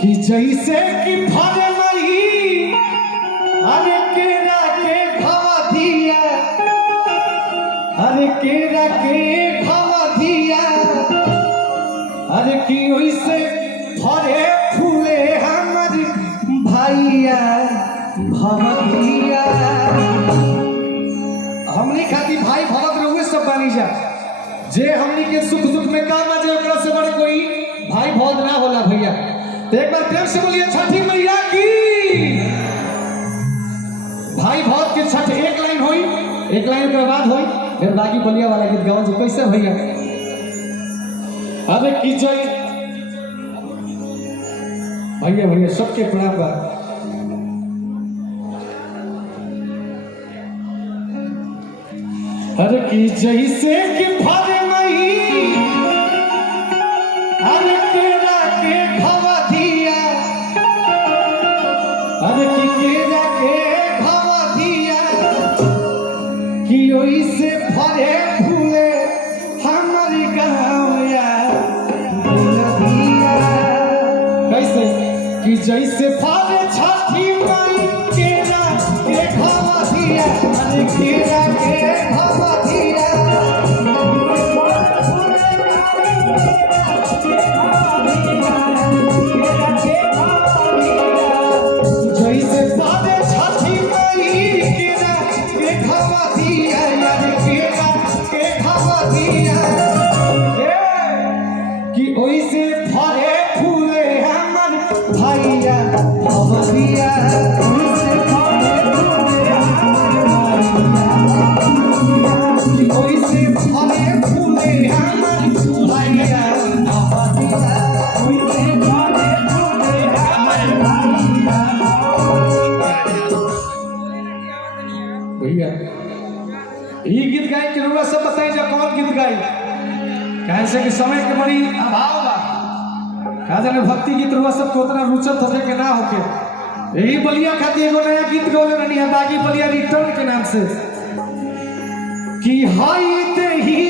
कि जैसे कि फरे मई अरे केरा के भवा दिया, अरे केरा के भवा दिया, अरे कि वैसे फरे फूले हमर भैया भवतिया। हमनी खाती भाई भगत रहुए सब बानी जा, जे हमनी के सुख दुख में काम आ जाए ओकरा से बड़ कोई भाई भौज ना होला भैया। तो एक बार प्रेम से बोलिए छठी मैया की। भाई भौज के छठ एक लाइन हुई, एक लाइन के बाद हुई, फिर बाकी बलिया वाला गीत गाओ जो कैसे भैया। अरे की जय भैया भैया सबके प्रणाम बा। अरे की जैसे कि फरे मई अरे केरा के भवा दिया, अरे की केरा के भवा दिया, कि ओइसे फरे फूले हमर गाँवया दिया। कैसे कि जैसे फरे छठी मई केरा के भवा दिया, अरे केरा के भवा दिया, जैसे फरे छठी मई केरा के भवा दिया, अरे केरा के भवा दिया, कि ओइसे फरे फूले हमर भैया भवतिया। ओइसे फरे फूले कि ओइसे फरे फूले हमर भैया भवतिया। ओइसे फरे फूले हमर भैया। ये गीत गाय के रुआ सब बताई जा कौन गीत गाई, कहे से कि समय के बड़ी अभाव बा, कहा जाने भक्ति गीत रुआ सब को उतना रुचत होके के ना होके। यही बलिया खाती एगो नया गीत गौले रहनी है बागी बलिया रिटर्न के नाम से, कि हाई देही